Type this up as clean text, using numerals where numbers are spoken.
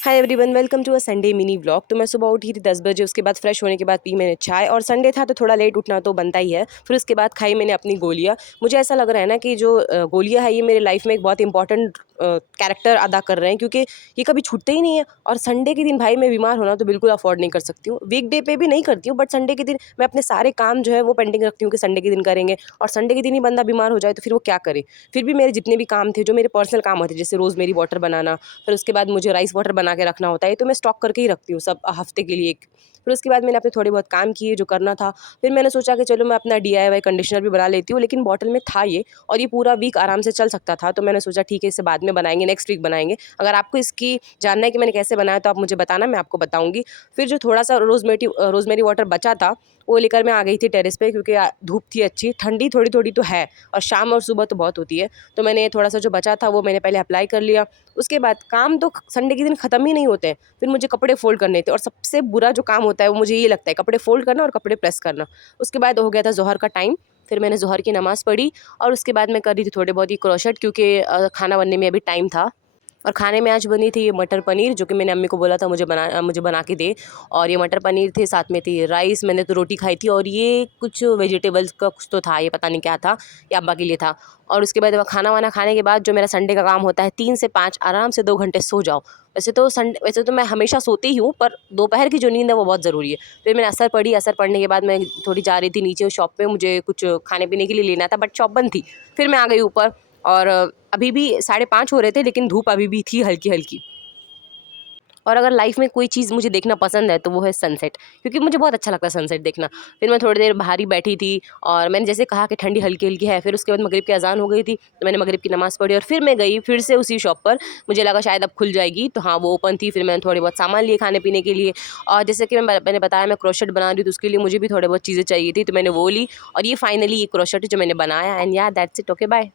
Hi everyone, welcome to a Sunday mini vlog. तो मैं सुबह उठी थी 10 बजे। उसके बाद फ्रेश होने के बाद पी मैंने चाय, और संडे था तो थोड़ा लेट उठना तो बनता ही है। फिर उसके बाद खाई मैंने अपनी गोलियाँ। मुझे ऐसा लग रहा है ना कि जो गोलियाँ है ये मेरे लाइफ में एक बहुत इंपॉर्टेंट कैरेक्टर अदा कर रहे हैं, क्योंकि ये कभी छूटते ही नहीं है। और संडे के दिन भाई मैं बीमार होना तो बिल्कुल अफोर्ड नहीं कर सकती हूँ। वीकडे पे भी नहीं करती हूँ, बट संडे के दिन मैं अपने सारे काम जो है वो पेंडिंग रखती हूँ कि संडे के दिन करेंगे। और संडे के दिन ही बंदा बीमार हो जाए तो फिर वो क्या करे। फिर भी मेरे जितने भी काम थे, जो मेरे पर्सनल काम होते, जैसे रोज़मेरी वाटर बनाना, फिर उसके बाद मुझे राइस वाटर बना के रखना होता है, तो मैं स्टॉक करके ही रखती हूँ सब हफ्ते के लिए। फिर उसके बाद मैंने अपने थोड़े बहुत काम किए जो करना था। फिर मैंने सोचा कि चलो मैं अपना DIY कंडीशनर भी बना लेती हूँ, लेकिन बॉटल में था ये, और ये पूरा वीक आराम से चल सकता था। तो मैंने सोचा ठीक है, इसे बाद में बनाएंगे, नेक्स्ट वीक बनाएंगे। अगर आपको इसकी जानना है कि मैंने कैसे बनाया तो आप मुझे बताना, मैं आपको बताऊँगी। फिर जो थोड़ा सा रोज़मेरी वाटर बचा था वो लेकर मैं आ गई थी टेरेस पे, क्योंकि धूप थी अच्छी, ठंडी थोड़ी थोड़ी तो है, और शाम और सुबह तो बहुत होती है। तो मैंने थोड़ा सा जो बचा था वो मैंने पहले अप्लाई कर लिया। उसके बाद काम तो संडे के दिन ख़त्म ही नहीं होते हैं। फिर मुझे कपड़े फ़ोल्ड करने थे, और सबसे बुरा जो काम होता है वो मुझे ये लगता है, कपड़े फ़ोल्ड करना और कपड़े प्रेस करना। उसके बाद हो गया था ज़ोहर का टाइम। फिर मैंने ज़ोहर की नमाज़ पढ़ी, और उसके बाद मैं कर रही थी थोड़े बहुत ही क्रोशेट, क्योंकि खाना बनने में अभी टाइम था। और खाने में आज बनी थी ये मटर पनीर, जो कि मैंने अम्मी को बोला था मुझे बना के दे। और ये मटर पनीर थे, साथ में थी राइस, मैंने तो रोटी खाई थी, और ये कुछ वेजिटेबल्स का कुछ तो था, ये पता नहीं क्या था, ये अब्बा के लिए था। और उसके बाद खाना वाना खाने के बाद जो मेरा संडे का काम होता है, 3 से 5 आराम से 2 घंटे सो जाओ। वैसे तो मैं हमेशा सोती ही हूँ, पर दोपहर की जो नींद है वो बहुत ज़रूरी है। फिर मैंने असर पढ़ी, असर पढ़ने के बाद मैं थोड़ी जा रही थी नीचे शॉप पे, मुझे कुछ खाने पीने के लिए लेना था, बट शॉप बंद थी। फिर मैं आ गई ऊपर, और अभी भी 5:30 हो रहे थे, लेकिन धूप अभी भी थी हल्की हल्की। और अगर लाइफ में कोई चीज़ मुझे देखना पसंद है तो वो है सनसेट, क्योंकि मुझे बहुत अच्छा लगता है सनसेट देखना। फिर मैं थोड़ी देर बाहर ही बैठी थी, और मैंने जैसे कहा कि ठंडी हल्की हल्की है। फिर उसके बाद मगरिब की अजान हो गई थी, तो मैंने मगरिब की नमाज़ पढ़ी, और फिर मैं गई फिर से उसी शॉप पर। मुझे लगा शायद अब खुल जाएगी, तो हाँ वो ओपन थी। फिर मैंने थोड़े बहुत सामान लिए खाने पीने के लिए, और जैसे कि मैंने बताया मैं क्रोशेट बना रही थी, तो उसके लिए मुझे भी थोड़े बहुत चीज़ें चाहिए थी, तो मैंने वो ली। और ये फाइनली ये क्रोशेट जो मैंने बनाया, एंड या दैट्स इट। Okay, bye.